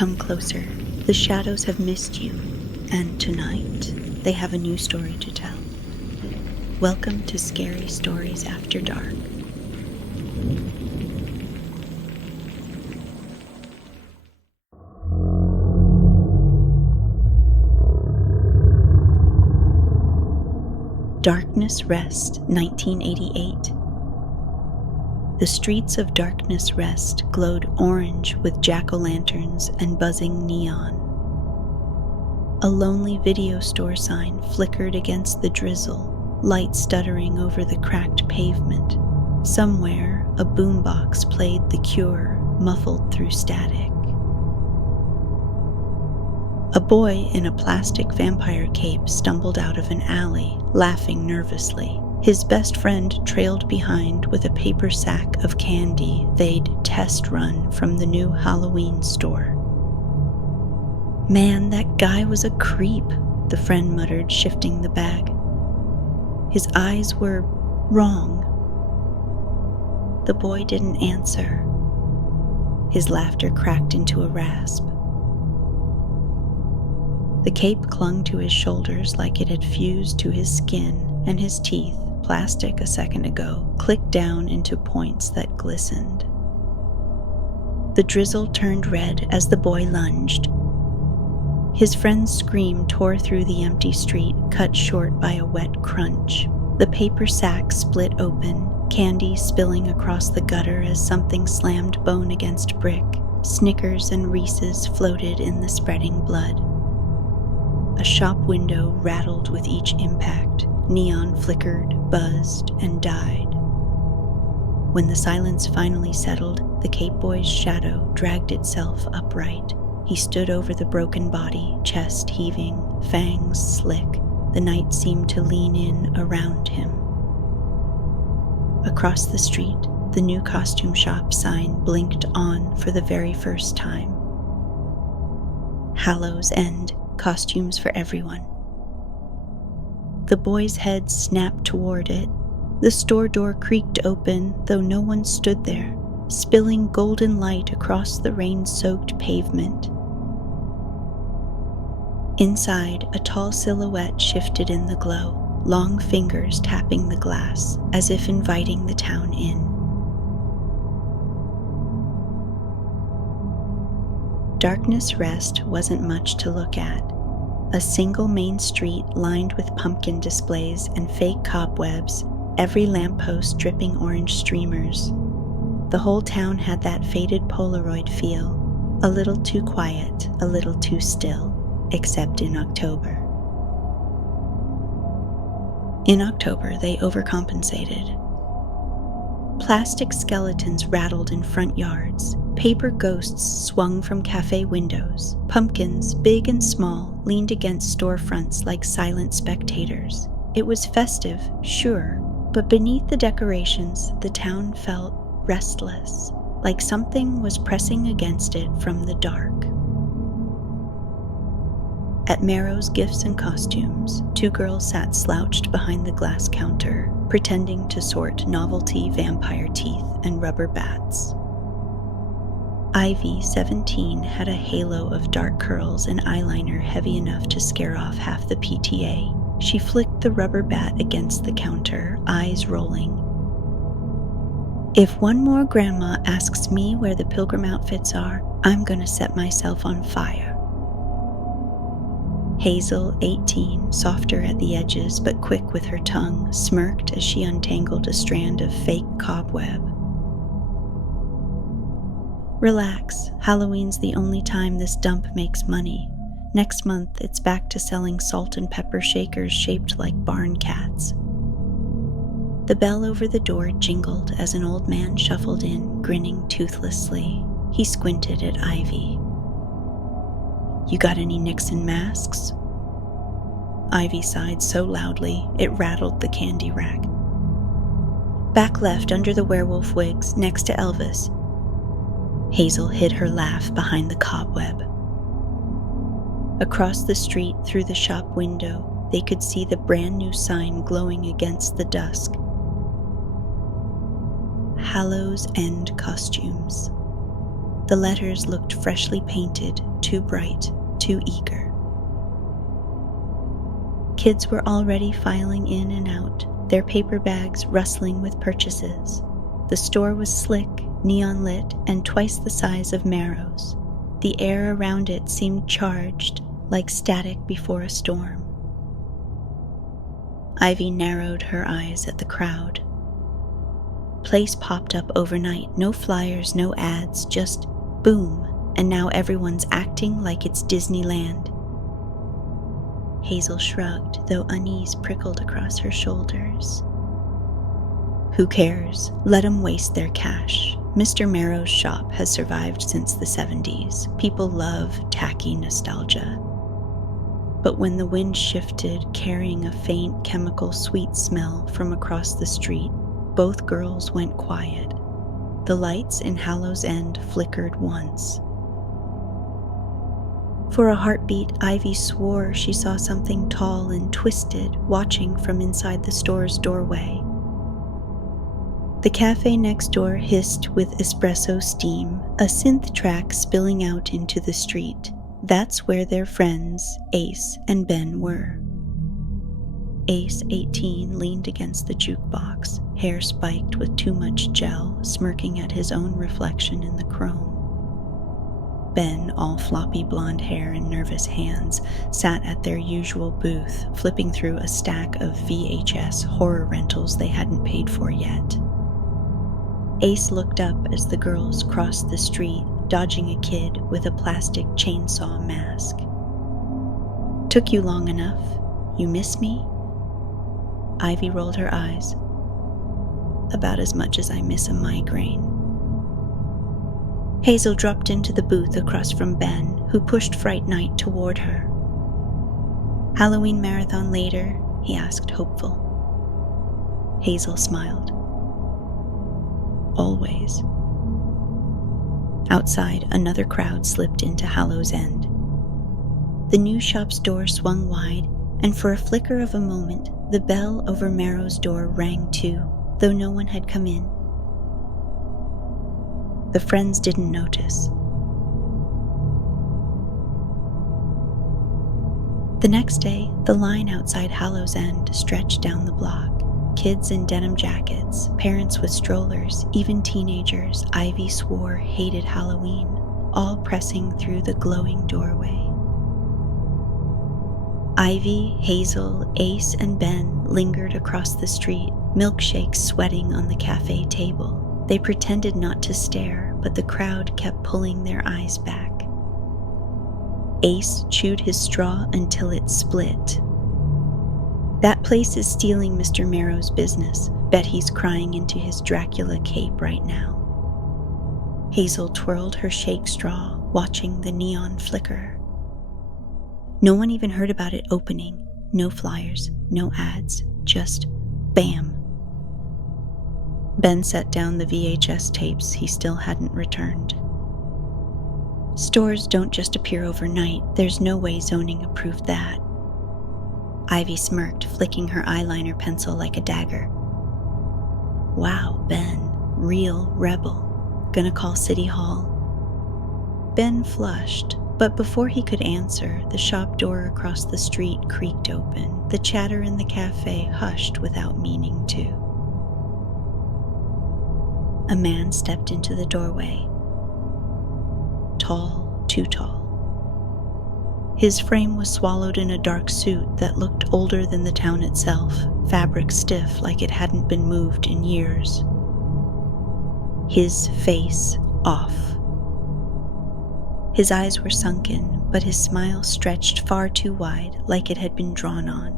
Come closer. The shadows have missed you, and tonight they have a new story to tell. Welcome to Scary Stories After Dark. Darkness Rest, 1988. The streets of Darkness Rest glowed orange with jack-o'-lanterns and buzzing neon. A lonely video store sign flickered against the drizzle, light stuttering over the cracked pavement. Somewhere, a boombox played The Cure, muffled through static. A boy in a plastic vampire cape stumbled out of an alley, laughing nervously. His best friend trailed behind with a paper sack of candy they'd test run from the new Halloween store. "Man, that guy was a creep," the friend muttered, shifting the bag. "His eyes were wrong." The boy didn't answer. His laughter cracked into a rasp. The cape clung to his shoulders like it had fused to his skin, and his teeth, plastic a second ago, clicked down into points that glistened. The drizzle turned red as the boy lunged. His friend's scream tore through the empty street, cut short by a wet crunch. The paper sack split open, candy spilling across the gutter as something slammed bone against brick. Snickers and Reese's floated in the spreading blood. A shop window rattled with each impact. Neon flickered, buzzed, and died. When the silence finally settled, the Cape Boy's shadow dragged itself upright. He stood over the broken body, chest heaving, fangs slick. The night seemed to lean in around him. Across the street, the new costume shop sign blinked on for the very first time. Hallows End, costumes for everyone. The boy's head snapped toward it. The store door creaked open, though no one stood there, spilling golden light across the rain-soaked pavement. Inside, a tall silhouette shifted in the glow, long fingers tapping the glass, as if inviting the town in. Darkness Rest wasn't much to look at. A single main street lined with pumpkin displays and fake cobwebs, every lamppost dripping orange streamers. The whole town had that faded Polaroid feel, a little too quiet, a little too still, except in October. In October, they overcompensated. Plastic skeletons rattled in front yards. Paper ghosts swung from cafe windows. Pumpkins, big and small, leaned against storefronts like silent spectators. It was festive, sure, but beneath the decorations, the town felt restless, like something was pressing against it from the dark. At Marrow's Gifts and Costumes, two girls sat slouched behind the glass counter, pretending to sort novelty vampire teeth and rubber bats. Ivy, 17, had a halo of dark curls and eyeliner heavy enough to scare off half the PTA. She flicked the rubber bat against the counter, eyes rolling. "If one more grandma asks me where the pilgrim outfits are, I'm gonna set myself on fire." Hazel, 18, softer at the edges but quick with her tongue, smirked as she untangled a strand of fake cobweb. "Relax, Halloween's the only time this dump makes money. Next month, it's back to selling salt and pepper shakers shaped like barn cats." The bell over the door jingled as an old man shuffled in, grinning toothlessly. He squinted at Ivy. "You got any Nixon masks?" Ivy sighed so loudly, it rattled the candy rack. "Back left under the werewolf wigs, next to Elvis." Hazel hid her laugh behind the cobweb. Across the street, through the shop window, they could see the brand new sign glowing against the dusk. Hallows End costumes. The letters looked freshly painted, too bright, too eager. Kids were already filing in and out, their paper bags rustling with purchases. The store was slick, neon lit, and twice the size of Marrow's. The air around it seemed charged, like static before a storm. Ivy narrowed her eyes at the crowd. Place popped up overnight, no flyers, no ads, just boom, and now everyone's acting like it's Disneyland. Hazel shrugged, though unease prickled across her shoulders. Who cares? Let 'em waste their cash. Mr. Marrow's shop has survived since the 70s. People love tacky nostalgia. But when the wind shifted, carrying a faint chemical sweet smell from across the street, both girls went quiet. The lights in Hallows End flickered once. For a heartbeat, Ivy swore she saw something tall and twisted watching from inside the store's doorway. The cafe next door hissed with espresso steam, a synth track spilling out into the street. That's where their friends, Ace and Ben, were. Ace, 18, leaned against the jukebox, hair spiked with too much gel, smirking at his own reflection in the chrome. Ben, all floppy blonde hair and nervous hands, sat at their usual booth, flipping through a stack of VHS horror rentals they hadn't paid for yet. Ace looked up as the girls crossed the street, dodging a kid with a plastic chainsaw mask. "Took you long enough? You miss me?" Ivy rolled her eyes. "About as much as I miss a migraine." Hazel dropped into the booth across from Ben, who pushed Fright Night toward her. "Halloween marathon later?" he asked, hopeful. Hazel smiled. "Always." Outside, another crowd slipped into Hallows End. The new shop's door swung wide, and for a flicker of a moment, the bell over Marrow's door rang too, though no one had come in. The friends didn't notice. The next day, the line outside Hallows End stretched down the block. Kids in denim jackets, parents with strollers, even teenagers Ivy swore hated Halloween, all pressing through the glowing doorway. Ivy, Hazel, Ace, and Ben lingered across the street, milkshakes sweating on the cafe table. They pretended not to stare, but the crowd kept pulling their eyes back. Ace chewed his straw until it split. "That place is stealing Mr. Marrow's business. Bet he's crying into his Dracula cape right now." Hazel twirled her shake straw, watching the neon flicker. No one even heard about it opening. No flyers, no ads, just bam. Ben set down the VHS tapes he still hadn't returned. "Stores don't just appear overnight. There's no way zoning approved that." Ivy smirked, flicking her eyeliner pencil like a dagger. "Wow, Ben, real rebel. Gonna call City Hall?" Ben flushed, but before he could answer, the shop door across the street creaked open. The chatter in the cafe hushed without meaning to. A man stepped into the doorway. Tall, too tall. His frame was swallowed in a dark suit that looked older than the town itself, fabric stiff like it hadn't been moved in years. His face off. His eyes were sunken, but his smile stretched far too wide, like it had been drawn on.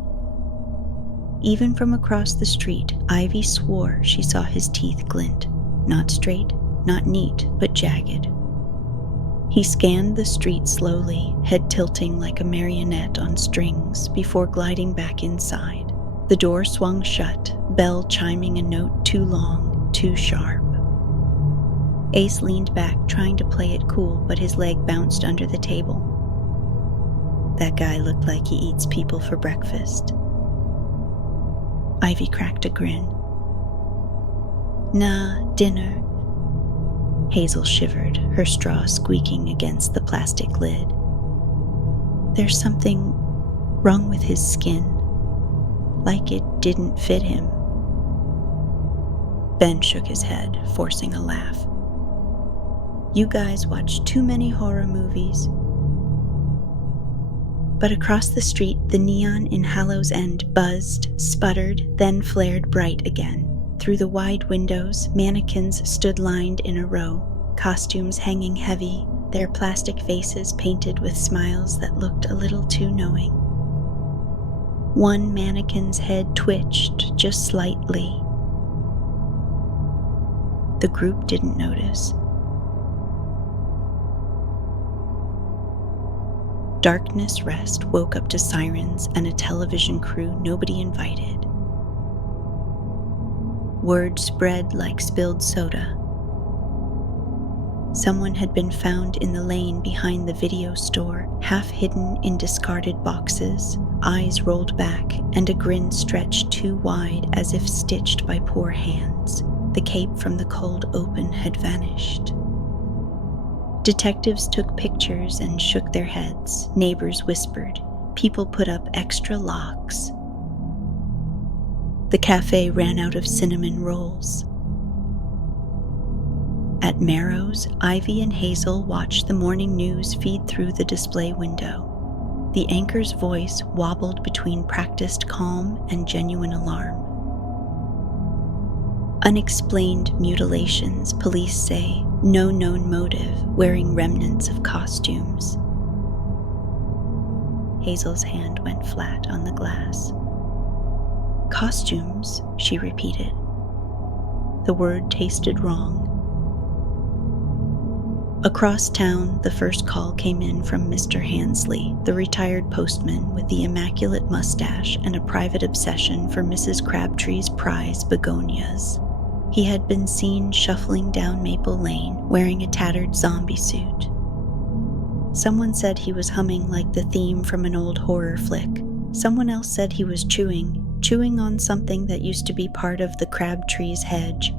Even from across the street, Ivy swore she saw his teeth glint. Not straight, not neat, but jagged. He scanned the street slowly, head tilting like a marionette on strings, before gliding back inside. The door swung shut, bell chiming a note too long, too sharp. Ace leaned back, trying to play it cool, but his leg bounced under the table. "That guy looked like he eats people for breakfast." Ivy cracked a grin. "Nah, dinner." Hazel shivered, her straw squeaking against the plastic lid. There's something wrong with his skin, like it didn't fit him. Ben shook his head, forcing a laugh. You guys watch too many horror movies. But across the street, the neon in Hallows End buzzed, sputtered, then flared bright again. Through the wide windows, mannequins stood lined in a row, costumes hanging heavy, their plastic faces painted with smiles that looked a little too knowing. One mannequin's head twitched just slightly. The group didn't notice. Darkness Rest woke up to sirens and a television crew nobody invited. Word spread like spilled soda. Someone had been found in the lane behind the video store, half hidden in discarded boxes, eyes rolled back, and a grin stretched too wide as if stitched by poor hands. The cape from the cold open had vanished. Detectives took pictures and shook their heads. Neighbors whispered. People put up extra locks. The cafe ran out of cinnamon rolls. At Marrow's, Ivy and Hazel watched the morning news feed through the display window. The anchor's voice wobbled between practiced calm and genuine alarm. Unexplained mutilations, police say. No known motive, wearing remnants of costumes. Hazel's hand went flat on the glass. Costumes, she repeated. The word tasted wrong. Across town, the first call came in from Mr. Hansley, the retired postman with the immaculate mustache and a private obsession for Mrs. Crabtree's prize begonias. He had been seen shuffling down Maple Lane, wearing a tattered zombie suit. Someone said he was humming like the theme from an old horror flick. Someone else said he was chewing on something that used to be part of the Crabtree's hedge.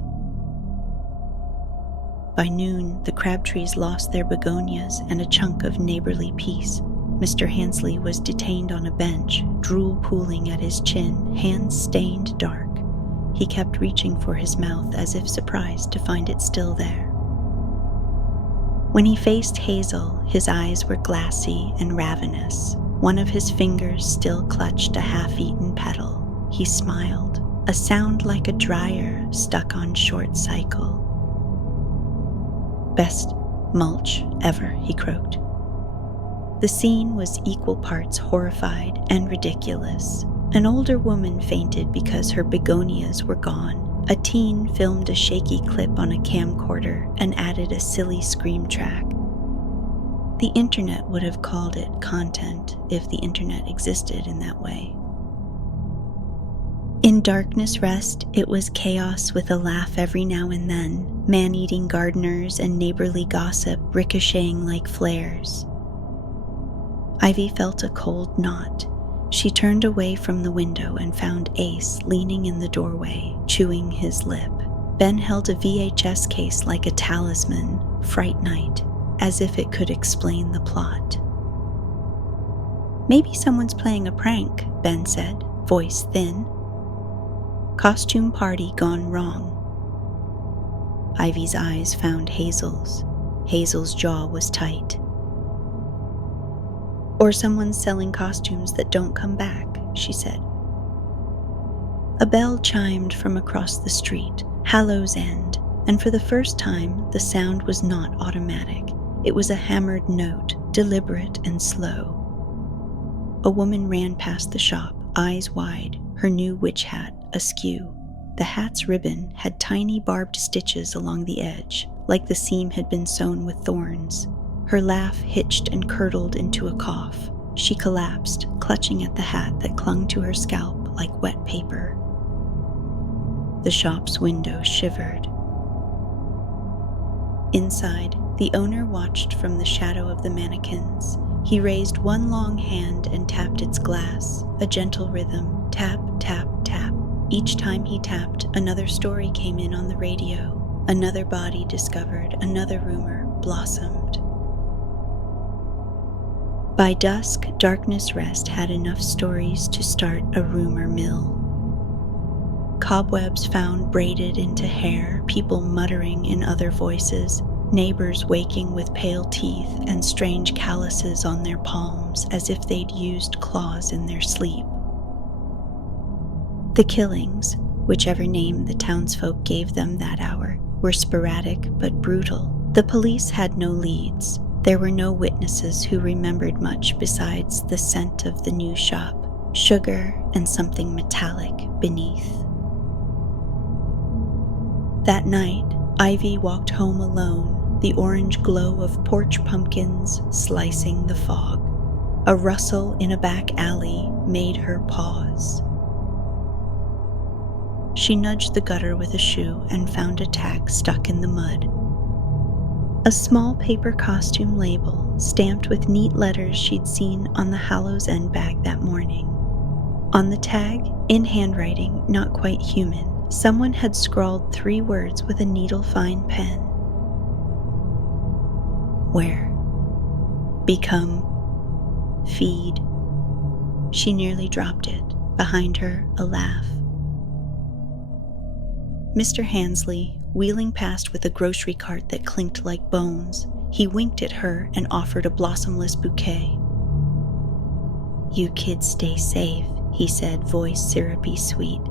By noon, the Crabtrees lost their begonias and a chunk of neighborly peace. Mr. Hansley was detained on a bench, drool pooling at his chin, hands stained dark. He kept reaching for his mouth as if surprised to find it still there. When he faced Hazel, his eyes were glassy and ravenous. One of his fingers still clutched a half-eaten petal. He smiled, a sound like a dryer stuck on short cycle. Best mulch ever, he croaked. The scene was equal parts horrified and ridiculous. An older woman fainted because her begonias were gone. A teen filmed a shaky clip on a camcorder and added a silly scream track. The internet would have called it content if the internet existed in that way. In Darkness Rest, it was chaos with a laugh every now and then, man-eating gardeners and neighborly gossip ricocheting like flares. Ivy felt a cold knot. She turned away from the window and found Ace leaning in the doorway, chewing his lip. Ben held a VHS case like a talisman, Fright Night, as if it could explain the plot. Maybe someone's playing a prank, Ben said, voice thin. Costume party gone wrong. Ivy's eyes found Hazel's. Hazel's jaw was tight. Or someone's selling costumes that don't come back, she said. A bell chimed from across the street, Hallows End, and for the first time the sound was not automatic. It was a hammered note, deliberate and slow. A woman ran past the shop, eyes wide, her new witch hat askew. The hat's ribbon had tiny barbed stitches along the edge, like the seam had been sewn with thorns. Her laugh hitched and curdled into a cough. She collapsed, clutching at the hat that clung to her scalp like wet paper. The shop's window shivered. Inside, the owner watched from the shadow of the mannequins. He raised one long hand and tapped its glass, a gentle rhythm, tap, tap, tap. Each time he tapped, another story came in on the radio. Another body discovered, another rumor blossomed. By dusk, Darkness Rest had enough stories to start a rumor mill. Cobwebs found braided into hair, people muttering in other voices, neighbors waking with pale teeth and strange calluses on their palms as if they'd used claws in their sleep. The killings, whichever name the townsfolk gave them that hour, were sporadic but brutal. The police had no leads. There were no witnesses who remembered much besides the scent of the new shop, sugar, and something metallic beneath. That night, Ivy walked home alone, the orange glow of porch pumpkins slicing the fog. A rustle in a back alley made her pause. She nudged the gutter with a shoe and found a tag stuck in the mud. A small paper costume label stamped with neat letters she'd seen on the Hallows End bag that morning. On the tag, in handwriting not quite human, someone had scrawled 3 words with a needle-fine pen. Where? Become. Feed. She nearly dropped it. Behind her, a laugh. Mr. Hansley, wheeling past with a grocery cart that clinked like bones, he winked at her and offered a blossomless bouquet. "You kids stay safe," he said, voice syrupy sweet.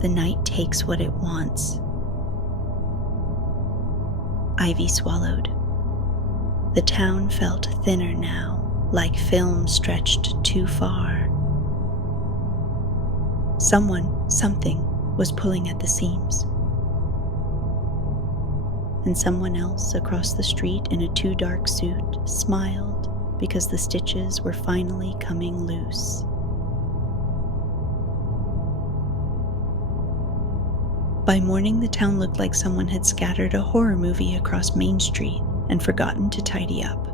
"The night takes what it wants." Ivy swallowed. The town felt thinner now, like film stretched too far. Something was pulling at the seams. And someone else across the street in a too-dark suit smiled because the stitches were finally coming loose. By morning, the town looked like someone had scattered a horror movie across Main Street and forgotten to tidy up.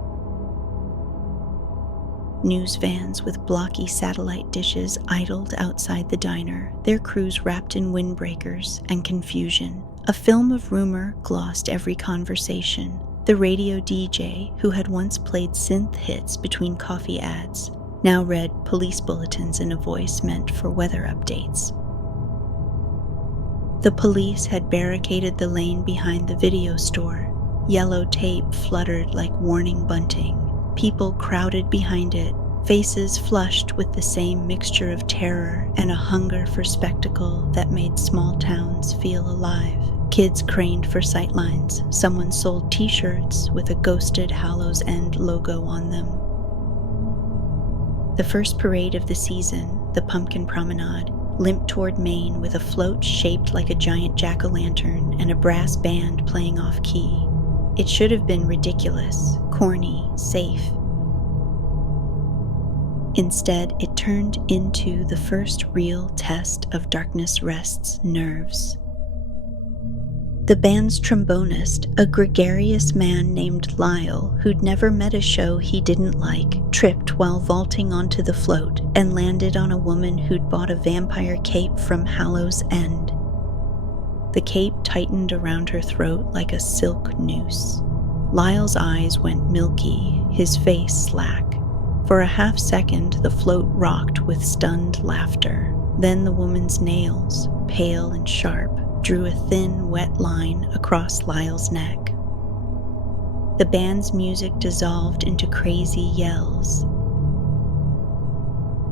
News vans with blocky satellite dishes idled outside the diner, their crews wrapped in windbreakers and confusion. A film of rumor glossed every conversation. The radio DJ, who had once played synth hits between coffee ads, now read police bulletins in a voice meant for weather updates. The police had barricaded the lane behind the video store. Yellow tape fluttered like warning bunting. People crowded behind it, faces flushed with the same mixture of terror and a hunger for spectacle that made small towns feel alive. Kids craned for sightlines. Someone sold t-shirts with a ghosted Hallows End logo on them. The first parade of the season, the Pumpkin Promenade, limped toward Main with a float shaped like a giant jack-o'-lantern and a brass band playing off-key. It should have been ridiculous, corny, safe. Instead, it turned into the first real test of Darkness Rest's nerves. The band's trombonist, a gregarious man named Lyle, who'd never met a show he didn't like, tripped while vaulting onto the float and landed on a woman who'd bought a vampire cape from Hallows End. The cape tightened around her throat like a silk noose. Lyle's eyes went milky, his face slack. For a half second, the float rocked with stunned laughter. Then the woman's nails, pale and sharp, drew a thin, wet line across Lyle's neck. The band's music dissolved into crazy yells.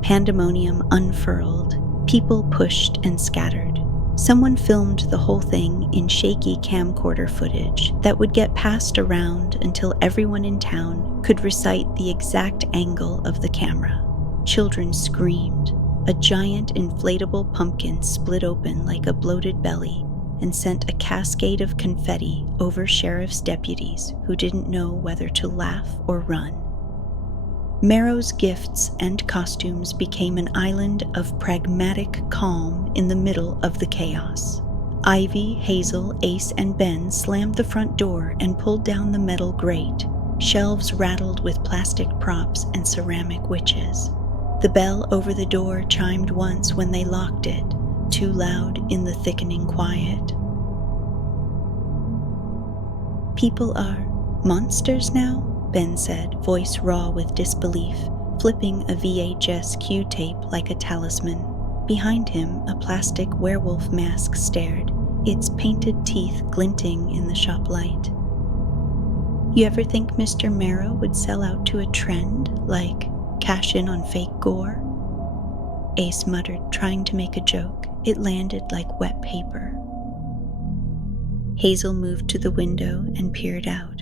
Pandemonium unfurled. People pushed and scattered. Someone filmed the whole thing in shaky camcorder footage that would get passed around until everyone in town could recite the exact angle of the camera. Children screamed. A giant inflatable pumpkin split open like a bloated belly and sent a cascade of confetti over sheriff's deputies who didn't know whether to laugh or run. Marrow's gifts and costumes became an island of pragmatic calm in the middle of the chaos. Ivy, Hazel, Ace, and Ben slammed the front door and pulled down the metal grate. Shelves rattled with plastic props and ceramic witches. The bell over the door chimed once when they locked it, too loud in the thickening quiet. People are monsters now? Ben said, voice raw with disbelief, flipping a VHS cue tape like a talisman. Behind him, a plastic werewolf mask stared, its painted teeth glinting in the shop light. You ever think Mr. Marrow would sell out to a trend, like cash in on fake gore? Ace muttered, trying to make a joke. It landed like wet paper. Hazel moved to the window and peered out.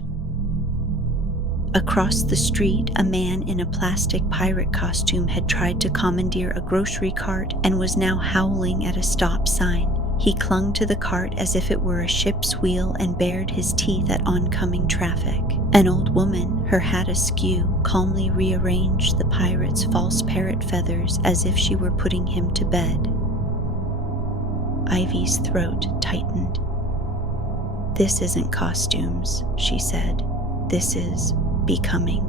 Across the street, a man in a plastic pirate costume had tried to commandeer a grocery cart and was now howling at a stop sign. He clung to the cart as if it were a ship's wheel and bared his teeth at oncoming traffic. An old woman, her hat askew, calmly rearranged the pirate's false parrot feathers as if she were putting him to bed. Ivy's throat tightened. This isn't costumes, she said. This is becoming.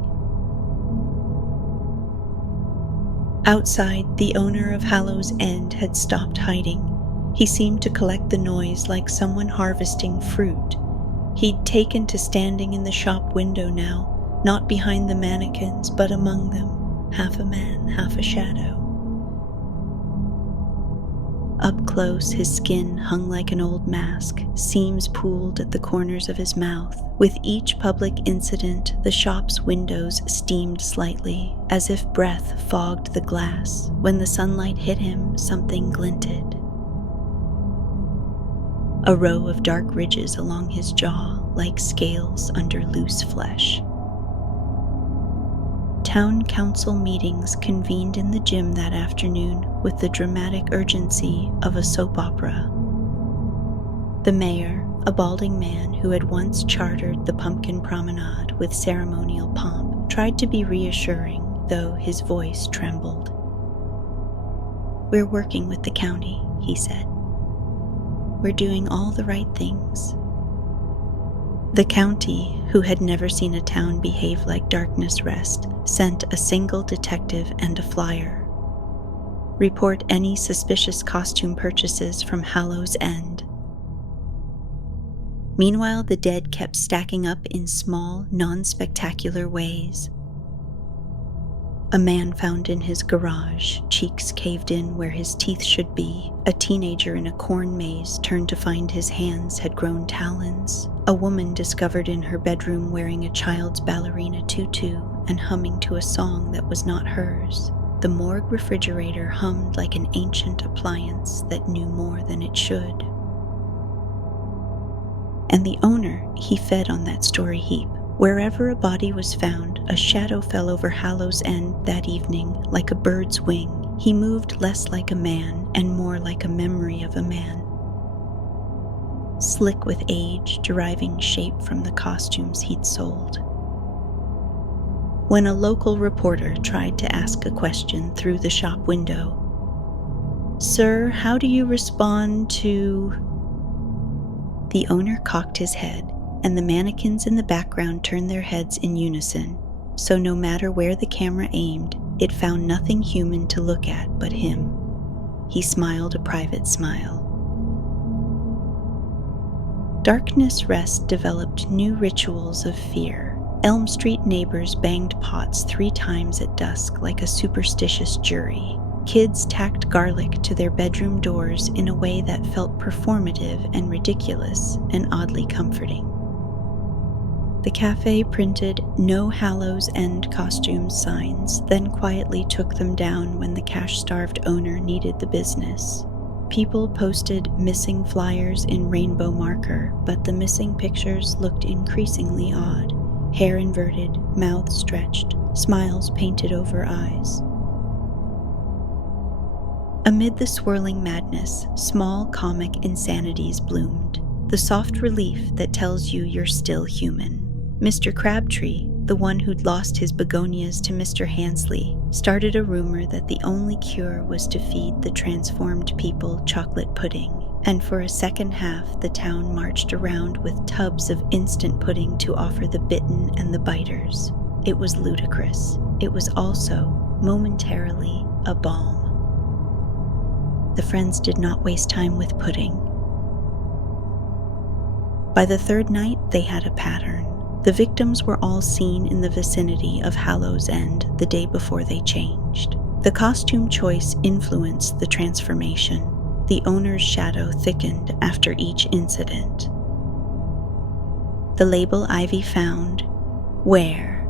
Outside, the owner of Hallows End had stopped hiding. He seemed to collect the noise like someone harvesting fruit. He'd taken to standing in the shop window now, not behind the mannequins, but among them, half a man, half a shadow. Up close, his skin hung like an old mask, seams pooled at the corners of his mouth. With each public incident, the shop's windows steamed slightly, as if breath fogged the glass. When the sunlight hit him, something glinted. A row of dark ridges along his jaw, like scales under loose flesh. Town council meetings convened in the gym that afternoon with the dramatic urgency of a soap opera. The mayor, a balding man who had once chartered the pumpkin promenade with ceremonial pomp, tried to be reassuring, though his voice trembled. We're working with the county, he said. We're doing all the right things. The county, who had never seen a town behave like Darkness Rest, sent a single detective and a flyer. Report any suspicious costume purchases from Hallows End. Meanwhile, the dead kept stacking up in small, non-spectacular ways. A man found in his garage, cheeks caved in where his teeth should be. A teenager in a corn maze turned to find his hands had grown talons. A woman discovered in her bedroom wearing a child's ballerina tutu and humming to a song that was not hers. The morgue refrigerator hummed like an ancient appliance that knew more than it should. And the owner, he fed on that story heap. Wherever a body was found, a shadow fell over Hallows End that evening like a bird's wing. He moved less like a man and more like a memory of a man. Slick with age, deriving shape from the costumes he'd sold. When a local reporter tried to ask a question through the shop window, "Sir, how do you respond to..." The owner cocked his head, and the mannequins in the background turned their heads in unison, so no matter where the camera aimed, it found nothing human to look at but him. He smiled a private smile. Darkness Rest developed new rituals of fear. Elm Street neighbors banged pots 3 times at dusk like a superstitious jury. Kids tacked garlic to their bedroom doors in a way that felt performative and ridiculous and oddly comforting. The cafe printed "No Hallows End costumes" signs, then quietly took them down when the cash-starved owner needed the business. People posted missing flyers in rainbow marker, but the missing pictures looked increasingly odd. Hair inverted, mouth stretched, smiles painted over eyes. Amid the swirling madness, small comic insanities bloomed. The soft relief that tells you you're still human. Mr. Crabtree, the one who'd lost his begonias to Mr. Hansley, started a rumor that the only cure was to feed the transformed people chocolate pudding, and for a second half the town marched around with tubs of instant pudding to offer the bitten and the biters. It was ludicrous. It was also, momentarily, a balm. The friends did not waste time with pudding. By the third night, they had a pattern. The victims were all seen in the vicinity of Hallows End the day before they changed. The costume choice influenced the transformation. The owner's shadow thickened after each incident. The label Ivy found, "Wear,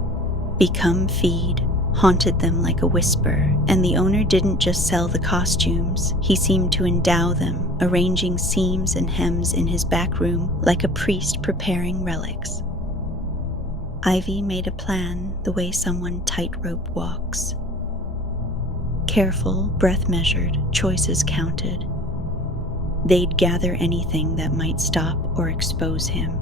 become feed," haunted them like a whisper, and the owner didn't just sell the costumes, he seemed to endow them, arranging seams and hems in his back room like a priest preparing relics. Ivy made a plan the way someone tightrope walks. Careful, breath measured, choices counted. They'd gather anything that might stop or expose him.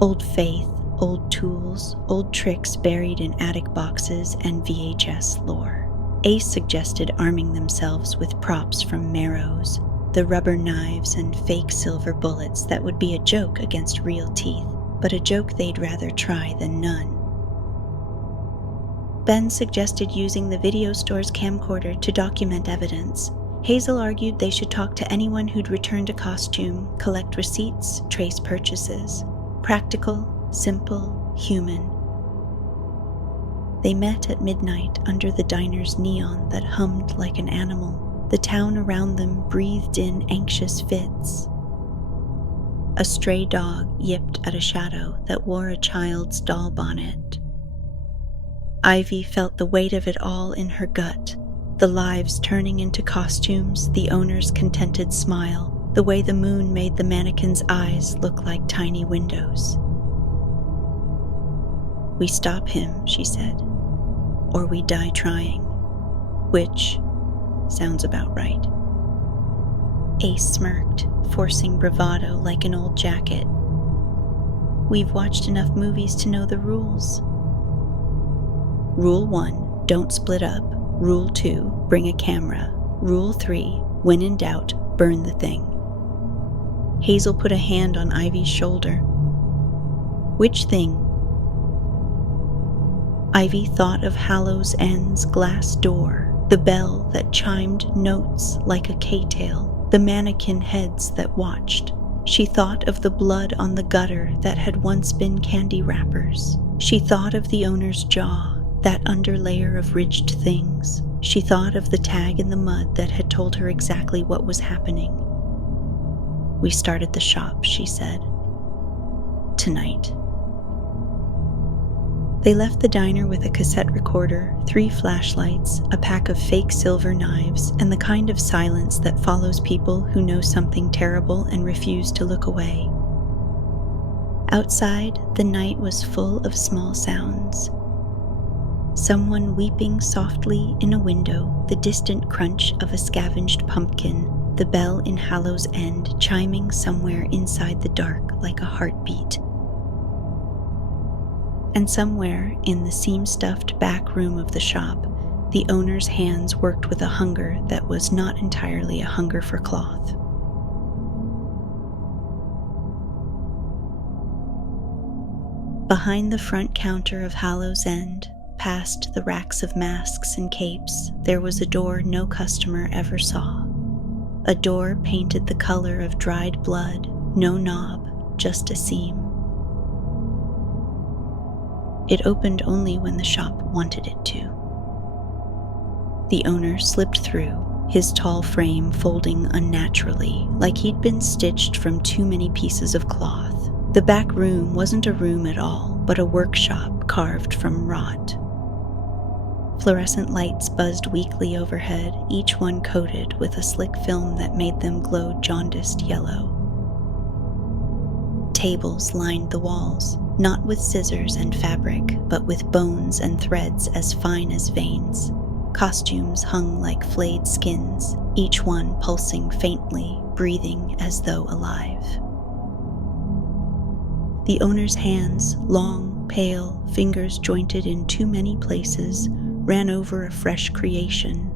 Old faith, old tools, old tricks buried in attic boxes and VHS lore. Ace suggested arming themselves with props from Marrow's, the rubber knives and fake silver bullets that would be a joke against real teeth, but a joke they'd rather try than none. Ben suggested using the video store's camcorder to document evidence. Hazel argued they should talk to anyone who'd returned a costume, collect receipts, trace purchases. Practical, simple, human. They met at midnight under the diner's neon that hummed like an animal. The town around them breathed in anxious fits. A stray dog yipped at a shadow that wore a child's doll bonnet. Ivy felt the weight of it all in her gut. The lives turning into costumes, the owner's contented smile, the way the moon made the mannequin's eyes look like tiny windows. "We stop him," she said, "or we die trying." Which sounds about right. Ace smirked, forcing bravado like an old jacket. "We've watched enough movies to know the rules. Rule 1, don't split up. Rule 2, bring a camera. Rule 3, when in doubt, burn the thing." Hazel put a hand on Ivy's shoulder. "Which thing?" Ivy thought of Hallows End's glass door, the bell that chimed notes like a K-tale, the mannequin heads that watched. She thought of the blood on the gutter that had once been candy wrappers. She thought of the owner's jaw, that underlayer of ridged things. She thought of the tag in the mud that had told her exactly what was happening. "We started the shop," she said. "Tonight." They left the diner with a cassette recorder, 3 flashlights, a pack of fake silver knives, and the kind of silence that follows people who know something terrible and refuse to look away. Outside, the night was full of small sounds. Someone weeping softly in a window, the distant crunch of a scavenged pumpkin, the bell in Hallows End chiming somewhere inside the dark like a heartbeat. And somewhere in the seam-stuffed back room of the shop, the owner's hands worked with a hunger that was not entirely a hunger for cloth. Behind the front counter of Hallows End, past the racks of masks and capes, there was a door no customer ever saw. A door painted the color of dried blood, no knob, just a seam. It opened only when the shop wanted it to. The owner slipped through, his tall frame folding unnaturally, like he'd been stitched from too many pieces of cloth. The back room wasn't a room at all, but a workshop carved from rot. Fluorescent lights buzzed weakly overhead, each one coated with a slick film that made them glow jaundiced yellow. Tables lined the walls, not with scissors and fabric, but with bones and threads as fine as veins. Costumes hung like flayed skins, each one pulsing faintly, breathing as though alive. The owner's hands, long, pale, fingers jointed in too many places, ran over a fresh creation.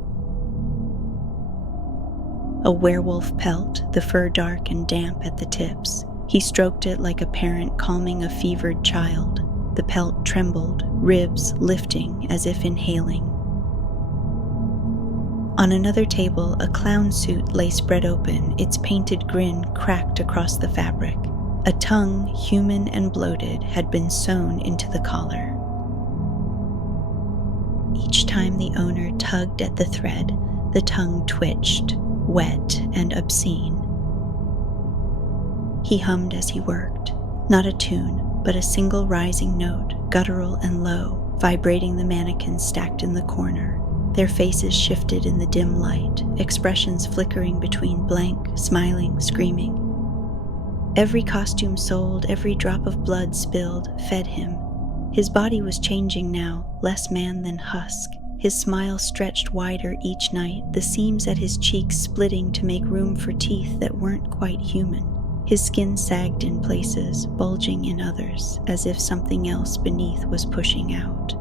A werewolf pelt, the fur dark and damp at the tips. He stroked it like a parent calming a fevered child. The pelt trembled, ribs lifting as if inhaling. On another table, a clown suit lay spread open, its painted grin cracked across the fabric. A tongue, human and bloated, had been sewn into the collar. Each time the owner tugged at the thread, the tongue twitched, wet and obscene. He hummed as he worked, not a tune, but a single rising note, guttural and low, vibrating the mannequins stacked in the corner. Their faces shifted in the dim light, expressions flickering between blank, smiling, screaming. Every costume sold, every drop of blood spilled, fed him. His body was changing now, less man than husk. His smile stretched wider each night, the seams at his cheeks splitting to make room for teeth that weren't quite human. His skin sagged in places, bulging in others, as if something else beneath was pushing out.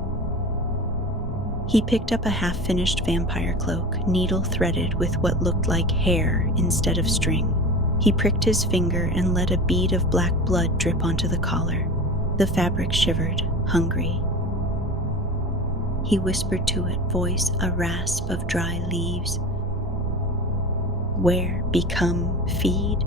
He picked up a half-finished vampire cloak, needle-threaded with what looked like hair instead of string. He pricked his finger and let a bead of black blood drip onto the collar. The fabric shivered, hungry. He whispered to it, voice a rasp of dry leaves. Where, become, feed?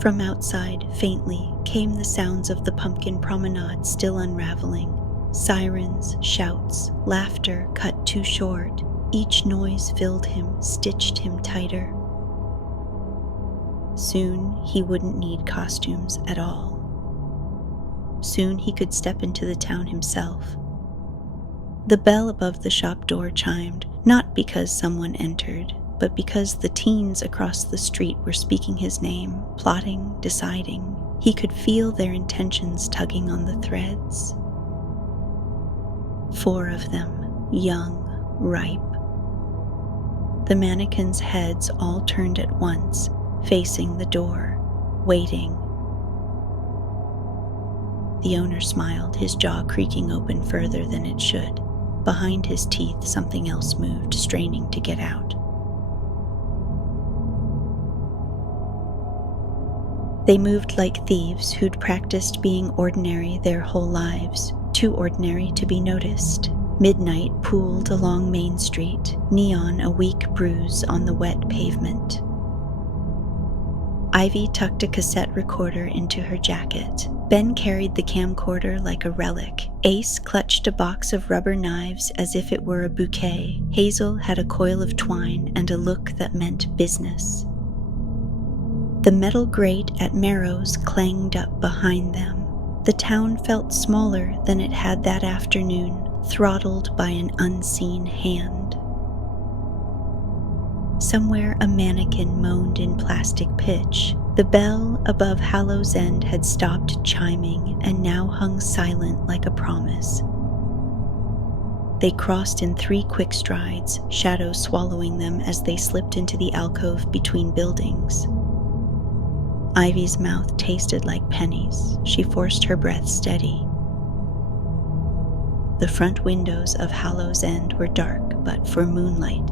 From outside, faintly, came the sounds of the pumpkin promenade still unraveling. Sirens, shouts, laughter cut too short. Each noise filled him, stitched him tighter. Soon he wouldn't need costumes at all. Soon he could step into the town himself. The bell above the shop door chimed, not because someone entered, but because the teens across the street were speaking his name, plotting, deciding. He could feel their intentions tugging on the threads. 4 of them, young, ripe. The mannequins' heads all turned at once, facing the door, waiting. The owner smiled, his jaw creaking open further than it should. Behind his teeth, something else moved, straining to get out. They moved like thieves who'd practiced being ordinary their whole lives, too ordinary to be noticed. Midnight pooled along Main Street, neon a weak bruise on the wet pavement. Ivy tucked a cassette recorder into her jacket. Ben carried the camcorder like a relic. Ace clutched a box of rubber knives as if it were a bouquet. Hazel had a coil of twine and a look that meant business. The metal grate at Marrow's clanged up behind them. The town felt smaller than it had that afternoon, throttled by an unseen hand. Somewhere a mannequin moaned in plastic pitch. The bell above Hallows End had stopped chiming and now hung silent like a promise. They crossed in 3 quick strides, shadows swallowing them as they slipped into the alcove between buildings. Ivy's mouth tasted like pennies. She forced her breath steady. The front windows of Hallows End were dark but for moonlight.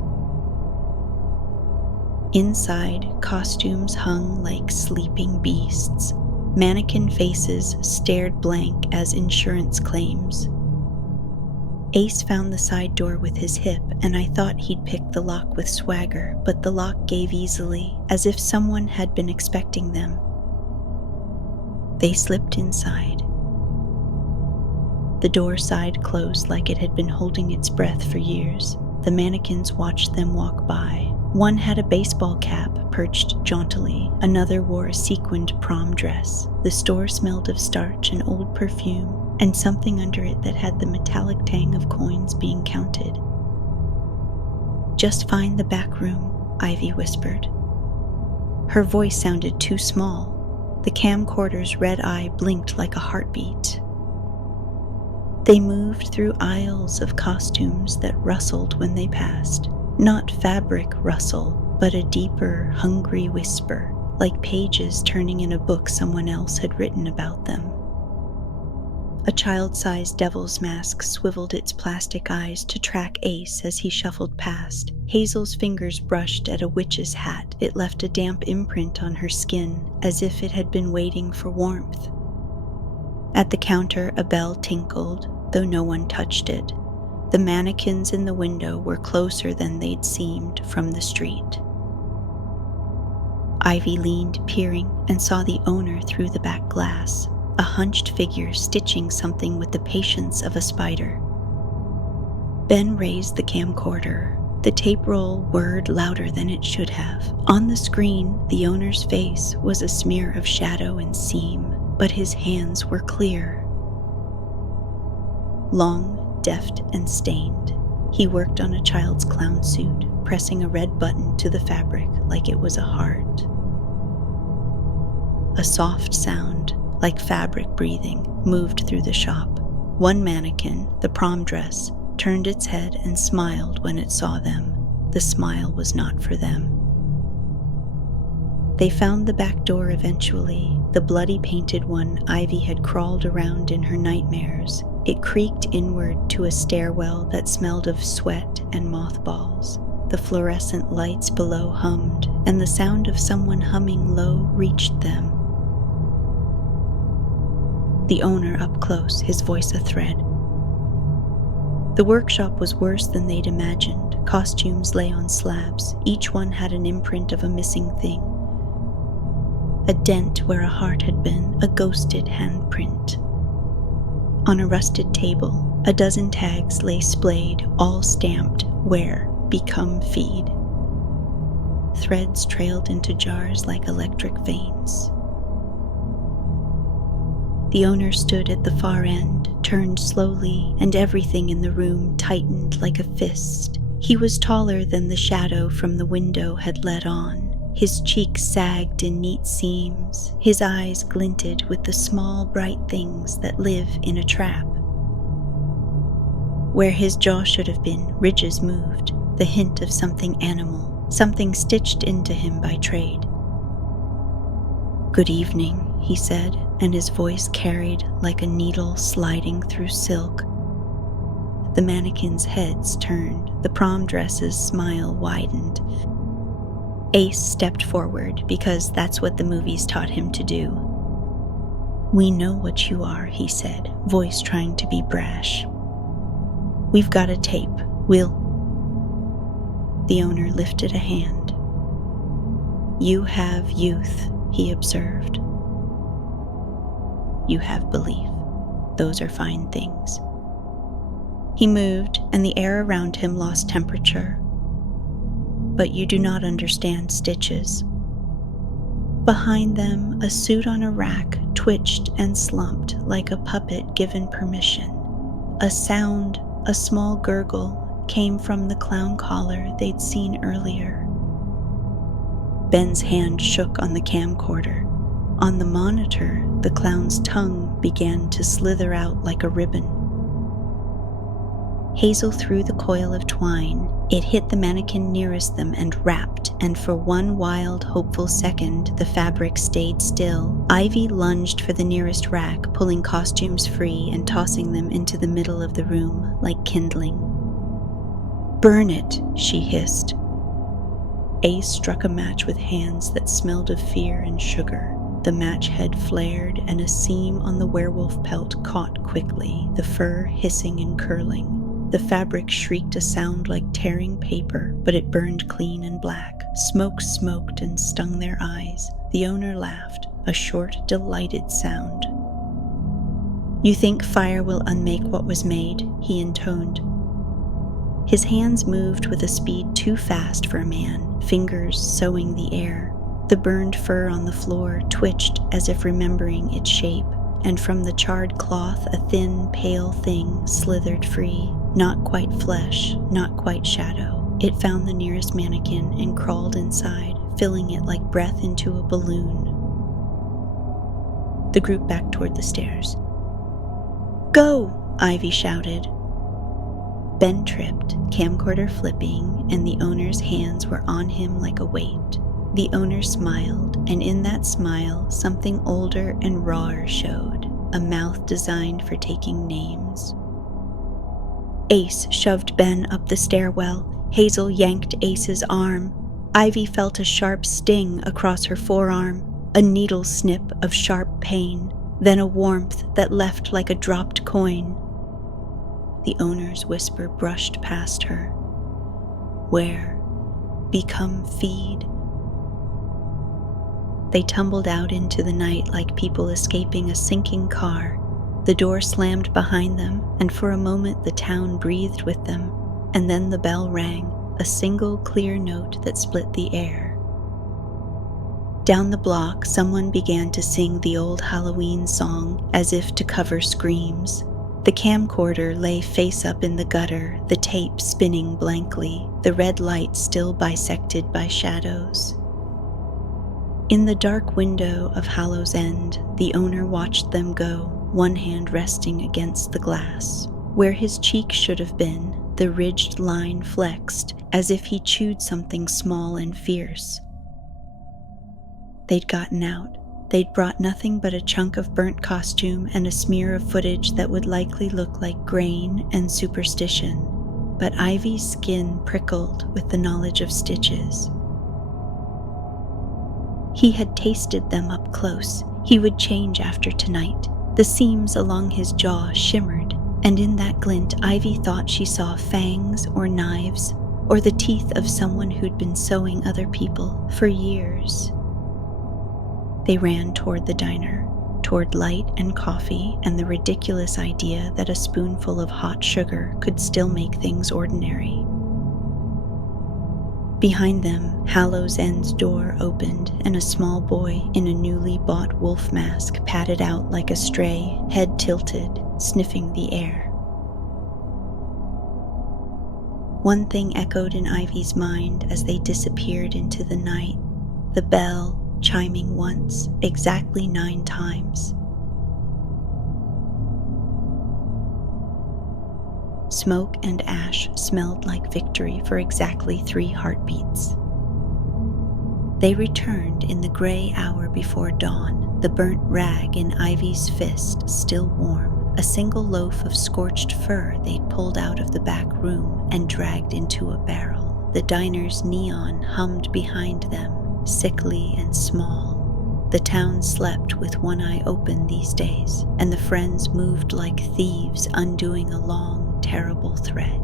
Inside, costumes hung like sleeping beasts. Mannequin faces stared blank as insurance claims. Ace found the side door with his hip, and I thought he'd pick the lock with swagger, but the lock gave easily, as if someone had been expecting them. They slipped inside. The door side closed like it had been holding its breath for years. The mannequins watched them walk by. One had a baseball cap perched jauntily. Another wore a sequined prom dress. The store smelled of starch and old perfume, and something under it that had the metallic tang of coins being counted. "Just find the back room," Ivy whispered. Her voice sounded too small. The camcorder's red eye blinked like a heartbeat. They moved through aisles of costumes that rustled when they passed. Not fabric rustle, but a deeper, hungry whisper, like pages turning in a book someone else had written about them. A child-sized devil's mask swiveled its plastic eyes to track Ace as he shuffled past. Hazel's fingers brushed at a witch's hat. It left a damp imprint on her skin, as if it had been waiting for warmth. At the counter, a bell tinkled, though no one touched it. The mannequins in the window were closer than they'd seemed from the street. Ivy leaned, peering, and saw the owner through the back glass, a hunched figure stitching something with the patience of a spider. Ben raised the camcorder. The tape roll whirred louder than it should have. On the screen, the owner's face was a smear of shadow and seam, but his hands were clear. Long, deft, and stained, he worked on a child's clown suit, pressing a red button to the fabric like it was a heart. A soft sound, like fabric breathing, moved through the shop. One mannequin, the prom dress, turned its head and smiled when it saw them. The smile was not for them. They found the back door eventually, the bloody painted one Ivy had crawled around in her nightmares. It creaked inward to a stairwell that smelled of sweat and mothballs. The fluorescent lights below hummed, and the sound of someone humming low reached them. The owner up close, his voice a thread. The workshop was worse than they'd imagined. Costumes lay on slabs. Each one had an imprint of a missing thing. A dent where a heart had been, a ghosted handprint. On a rusted table, a dozen tags lay splayed, all stamped, "Where, become feed." Threads trailed into jars like electric veins. The owner stood at the far end, turned slowly, and everything in the room tightened like a fist. He was taller than the shadow from the window had let on. His cheeks sagged in neat seams. His eyes glinted with the small, bright things that live in a trap. Where his jaw should have been, ridges moved, the hint of something animal, something stitched into him by trade. "Good evening," he said, and his voice carried like a needle sliding through silk. The mannequins' heads turned, the prom dress's smile widened. Ace stepped forward because that's what the movies taught him to do. "We know what you are," he said, voice trying to be brash. "We've got a tape. We'll..." The owner lifted a hand. "You have youth," he observed. "You have belief. Those are fine things." He moved, and the air around him lost temperature. "But you do not understand stitches." Behind them, a suit on a rack twitched and slumped like a puppet given permission. A sound, a small gurgle, came from the clown collar they'd seen earlier. Ben's hand shook on the camcorder. On the monitor, the clown's tongue began to slither out like a ribbon. Hazel threw the coil of twine. It hit the mannequin nearest them and wrapped, and for one wild, hopeful second, the fabric stayed still. Ivy lunged for the nearest rack, pulling costumes free and tossing them into the middle of the room like kindling. "Burn it," she hissed. Ace struck a match with hands that smelled of fear and sugar. The match head flared, and a seam on the werewolf pelt caught quickly, the fur hissing and curling. The fabric shrieked a sound like tearing paper, but it burned clean and black. Smoke smoked and stung their eyes. The owner laughed, a short, delighted sound. "You think fire will unmake what was made?" he intoned. His hands moved with a speed too fast for a man, fingers sewing the air. The burned fur on the floor twitched as if remembering its shape, and from the charred cloth a thin, pale thing slithered free. Not quite flesh, not quite shadow. It found the nearest mannequin and crawled inside, filling it like breath into a balloon. The group backed toward the stairs. "Go!" Ivy shouted. Ben tripped, camcorder flipping, and the owner's hands were on him like a weight. The owner smiled, and in that smile, something older and rawer showed, a mouth designed for taking names. Ace shoved Ben up the stairwell. Hazel yanked Ace's arm. Ivy felt a sharp sting across her forearm, a needle snip of sharp pain, then a warmth that left like a dropped coin. The owner's whisper brushed past her. "Where? Become feed?" They tumbled out into the night like people escaping a sinking car. The door slammed behind them, and for a moment the town breathed with them, and then the bell rang, a single clear note that split the air. Down the block, someone began to sing the old Halloween song as if to cover screams. The camcorder lay face up in the gutter, the tape spinning blankly, the red light still bisected by shadows. In the dark window of Hallows End, the owner watched them go, one hand resting against the glass. Where his cheek should have been, the ridged line flexed, as if he chewed something small and fierce. They'd gotten out. They'd brought nothing but a chunk of burnt costume and a smear of footage that would likely look like grain and superstition. But Ivy's skin prickled with the knowledge of stitches. He had tasted them up close. He would change after tonight. The seams along his jaw shimmered, and in that glint Ivy thought she saw fangs or knives, or the teeth of someone who'd been sewing other people for years. They ran toward the diner, toward light and coffee and the ridiculous idea that a spoonful of hot sugar could still make things ordinary. Behind them, Hallows End's door opened, and a small boy in a newly bought wolf mask padded out like a stray, head tilted, sniffing the air. One thing echoed in Ivy's mind as they disappeared into the night, the bell chiming once, exactly 9 times. Smoke and ash smelled like victory for exactly 3 heartbeats. They returned in the gray hour before dawn, the burnt rag in Ivy's fist still warm, a single loaf of scorched fur they'd pulled out of the back room and dragged into a barrel. The diner's neon hummed behind them, sickly and small. The town slept with one eye open these days, and the friends moved like thieves undoing a long, terrible thread.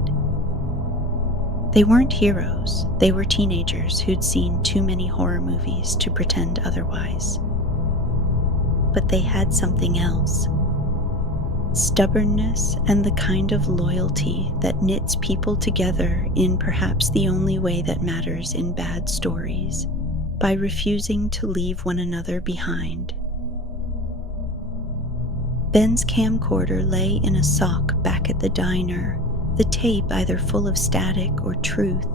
They weren't heroes. They were teenagers who'd seen too many horror movies to pretend otherwise. But they had something else. Stubbornness and the kind of loyalty that knits people together in perhaps the only way that matters in bad stories, by refusing to leave one another behind. Ben's camcorder lay in a sock back at the diner, the tape either full of static or truth.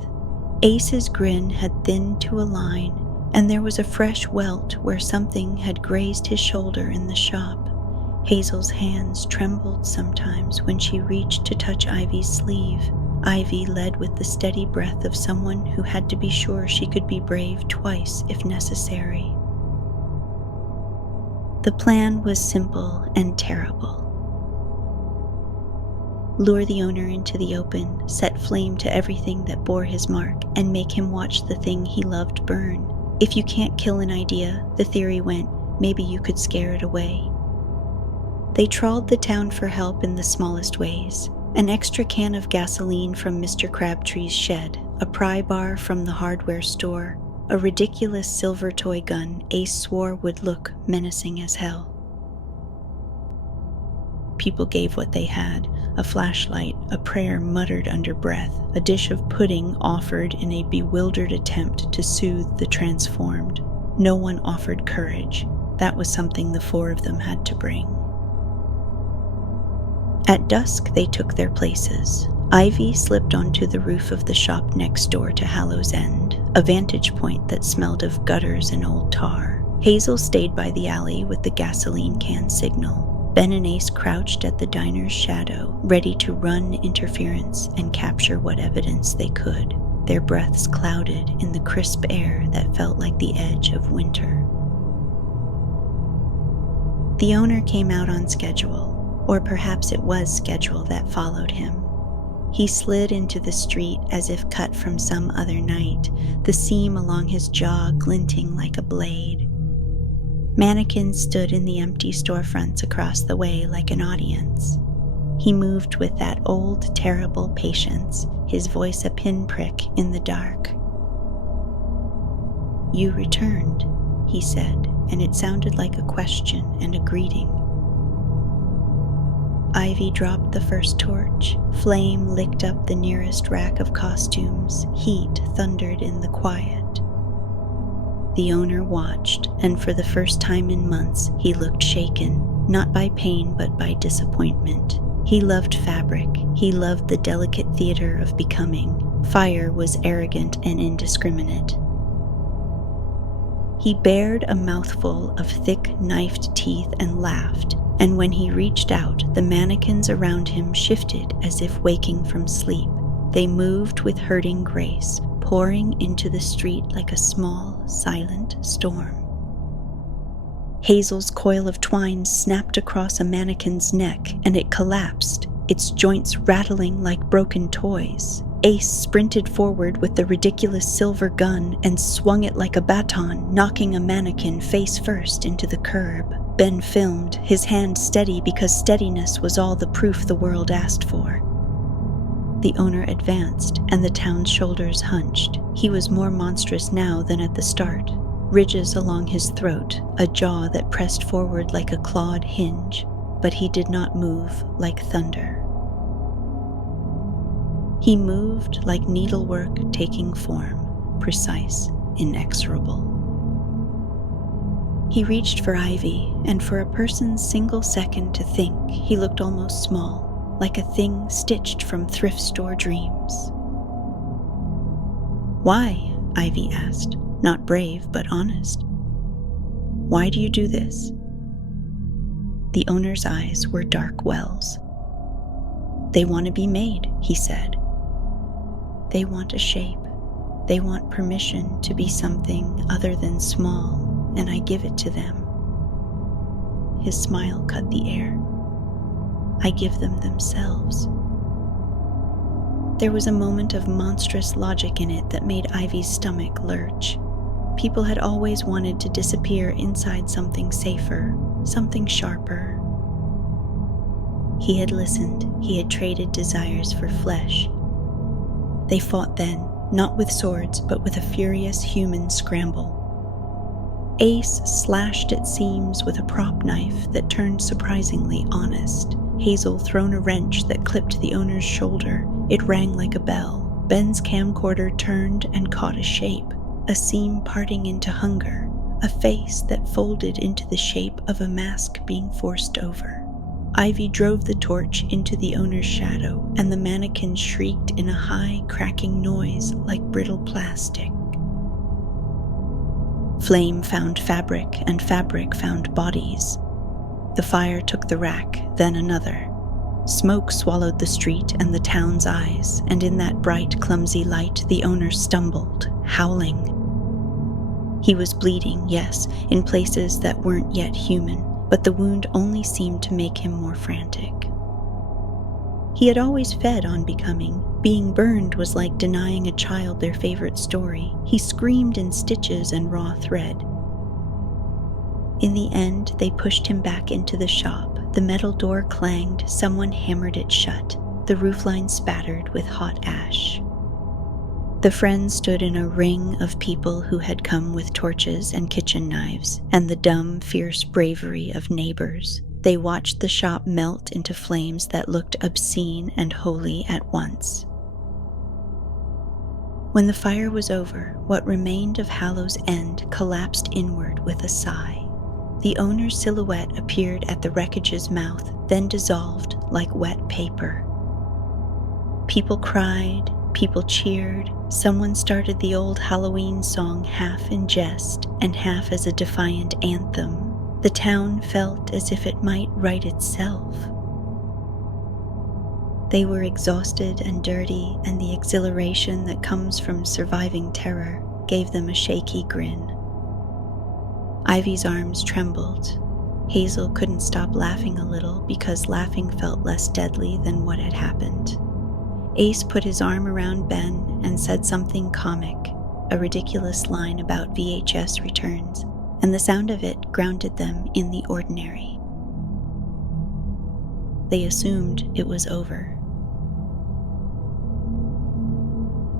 Ace's grin had thinned to a line, and there was a fresh welt where something had grazed his shoulder in the shop. Hazel's hands trembled sometimes when she reached to touch Ivy's sleeve. Ivy led with the steady breath of someone who had to be sure she could be brave twice if necessary. The plan was simple and terrible. Lure the owner into the open, set flame to everything that bore his mark, and make him watch the thing he loved burn. If you can't kill an idea, the theory went, maybe you could scare it away. They trawled the town for help in the smallest ways. An extra can of gasoline from Mr. Crabtree's shed, a pry bar from the hardware store, a ridiculous silver toy gun Ace swore would look menacing as hell. People gave what they had, a flashlight, a prayer muttered under breath, a dish of pudding offered in a bewildered attempt to soothe the transformed. No one offered courage. That was something the 4 of them had to bring. At dusk, they took their places. Ivy slipped onto the roof of the shop next door to Hallows End, a vantage point that smelled of gutters and old tar. Hazel stayed by the alley with the gasoline can signal. Ben and Ace crouched at the diner's shadow, ready to run interference and capture what evidence they could, their breaths clouded in the crisp air that felt like the edge of winter. The owner came out on schedule. Or perhaps it was schedule that followed him. He slid into the street as if cut from some other night, the seam along his jaw glinting like a blade. Mannequins stood in the empty storefronts across the way like an audience. He moved with that old, terrible patience, his voice a pinprick in the dark. You returned, he said, and it sounded like a question and a greeting. Ivy dropped the first torch. Flame licked up the nearest rack of costumes. Heat thundered in the quiet. The owner watched, and for the first time in months, he looked shaken, not by pain but by disappointment. He loved fabric. He loved the delicate theater of becoming. Fire was arrogant and indiscriminate. He bared a mouthful of thick, knifed teeth and laughed, and when he reached out, the mannequins around him shifted as if waking from sleep. They moved with hurting grace, pouring into the street like a small, silent storm. Hazel's coil of twine snapped across a mannequin's neck, and it collapsed, its joints rattling like broken toys. Ace sprinted forward with the ridiculous silver gun and swung it like a baton, knocking a mannequin face first into the curb. Ben filmed, his hand steady because steadiness was all the proof the world asked for. The owner advanced, and the town's shoulders hunched. He was more monstrous now than at the start. Ridges along his throat, a jaw that pressed forward like a clawed hinge, but he did not move like thunder. He moved like needlework taking form, precise, inexorable. He reached for Ivy, and for a person's single second to think, he looked almost small, like a thing stitched from thrift store dreams. "Why?" Ivy asked, not brave but honest. "Why do you do this?" The owner's eyes were dark wells. "They want to be made," he said. "They want a shape. They want permission to be something other than small, and I give it to them." His smile cut the air. "I give them themselves." There was a moment of monstrous logic in it that made Ivy's stomach lurch. People had always wanted to disappear inside something safer, something sharper. He had listened. He had traded desires for flesh. They fought then, not with swords, but with a furious human scramble. Ace slashed at seams with a prop knife that turned surprisingly honest. Hazel thrown a wrench that clipped the owner's shoulder. It rang like a bell. Ben's camcorder turned and caught a shape, a seam parting into hunger, a face that folded into the shape of a mask being forced over. Ivy drove the torch into the owner's shadow, and the mannequin shrieked in a high, cracking noise like brittle plastic. Flame found fabric, and fabric found bodies. The fire took the rack, then another. Smoke swallowed the street and the town's eyes, and in that bright, clumsy light, the owner stumbled, howling. He was bleeding, yes, in places that weren't yet human, but the wound only seemed to make him more frantic. He had always fed on becoming. Being burned was like denying a child their favorite story. He screamed in stitches and raw thread. In the end, they pushed him back into the shop. The metal door clanged, someone hammered it shut. The roofline spattered with hot ash. The friends stood in a ring of people who had come with torches and kitchen knives, and the dumb, fierce bravery of neighbors. They watched the shop melt into flames that looked obscene and holy at once. When the fire was over, what remained of Hallows End collapsed inward with a sigh. The owner's silhouette appeared at the wreckage's mouth, then dissolved like wet paper. People cried, people cheered. Someone started the old Halloween song half in jest and half as a defiant anthem. The town felt as if it might right itself. They were exhausted and dirty, and the exhilaration that comes from surviving terror gave them a shaky grin. Ivy's arms trembled. Hazel couldn't stop laughing a little because laughing felt less deadly than what had happened. Ace put his arm around Ben and said something comic, a ridiculous line about VHS returns, and the sound of it grounded them in the ordinary. They assumed it was over.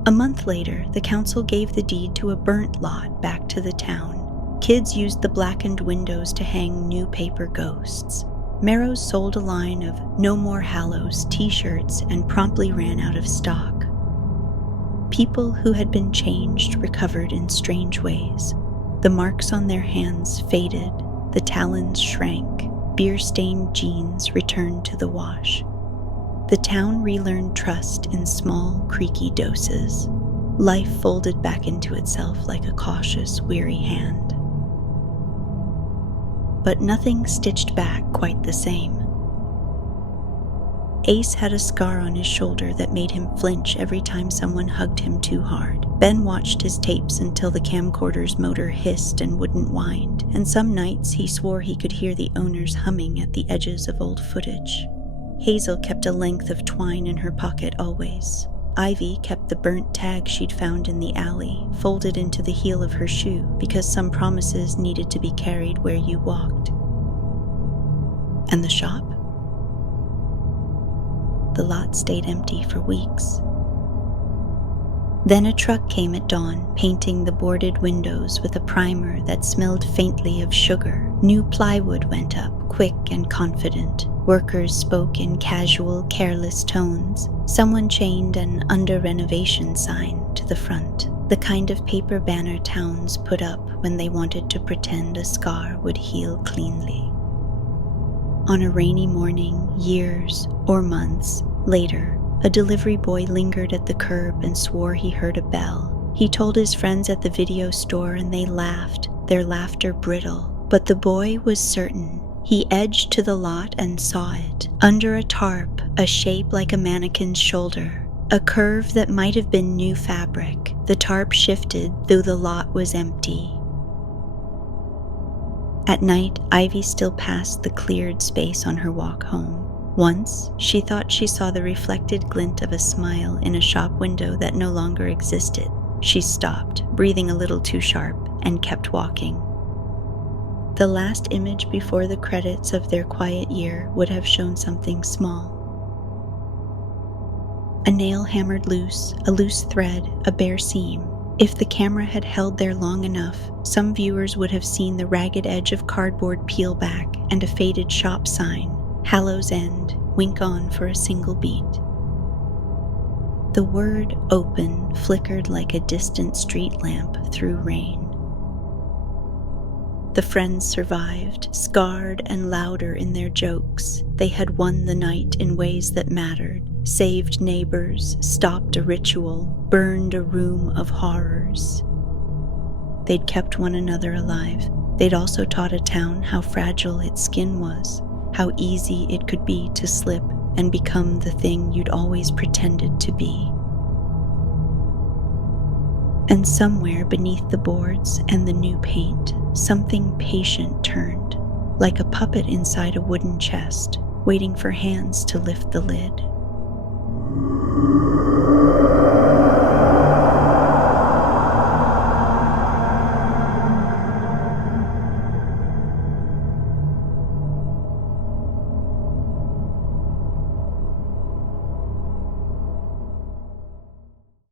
A month later, the council gave the deed to a burnt lot back to the town. Kids used the blackened windows to hang new paper ghosts. Merrow's sold a line of "No More Hallows" t-shirts and promptly ran out of stock. People who had been changed recovered in strange ways. The marks on their hands faded, the talons shrank, beer-stained jeans returned to the wash. The town relearned trust in small, creaky doses. Life folded back into itself like a cautious, weary hand. But nothing stitched back quite the same. Ace had a scar on his shoulder that made him flinch every time someone hugged him too hard. Ben watched his tapes until the camcorder's motor hissed and wouldn't wind, and some nights he swore he could hear the owners humming at the edges of old footage. Hazel kept a length of twine in her pocket always. Ivy kept the burnt tag she'd found in the alley, folded into the heel of her shoe, because some promises needed to be carried where you walked. And the shop? The lot stayed empty for weeks. Then a truck came at dawn, painting the boarded windows with a primer that smelled faintly of sugar. New plywood went up, quick and confident. Workers spoke in casual, careless tones. Someone chained an "under renovation" sign to the front, the kind of paper banner towns put up when they wanted to pretend a scar would heal cleanly. On a rainy morning, years or months later, a delivery boy lingered at the curb and swore he heard a bell. He told his friends at the video store and they laughed, their laughter brittle. But the boy was certain. He edged to the lot and saw it. Under a tarp, a shape like a mannequin's shoulder. A curve that might have been new fabric. The tarp shifted, though the lot was empty. At night, Ivy still passed the cleared space on her walk home. Once, she thought she saw the reflected glint of a smile in a shop window that no longer existed. She stopped, breathing a little too sharp, and kept walking. The last image before the credits of their quiet year would have shown something small. A nail hammered loose, a loose thread, a bare seam. If the camera had held there long enough, some viewers would have seen the ragged edge of cardboard peel back and a faded shop sign, "Hallows End, wink on for a single beat." The word "open" flickered like a distant street lamp through rain. The friends survived, scarred and louder in their jokes. They had won the night in ways that mattered, saved neighbors, stopped a ritual, burned a room of horrors. They'd kept one another alive. They'd also taught a town how fragile its skin was, how easy it could be to slip and become the thing you'd always pretended to be. And somewhere beneath the boards and the new paint, something patient turned, like a puppet inside a wooden chest, waiting for hands to lift the lid.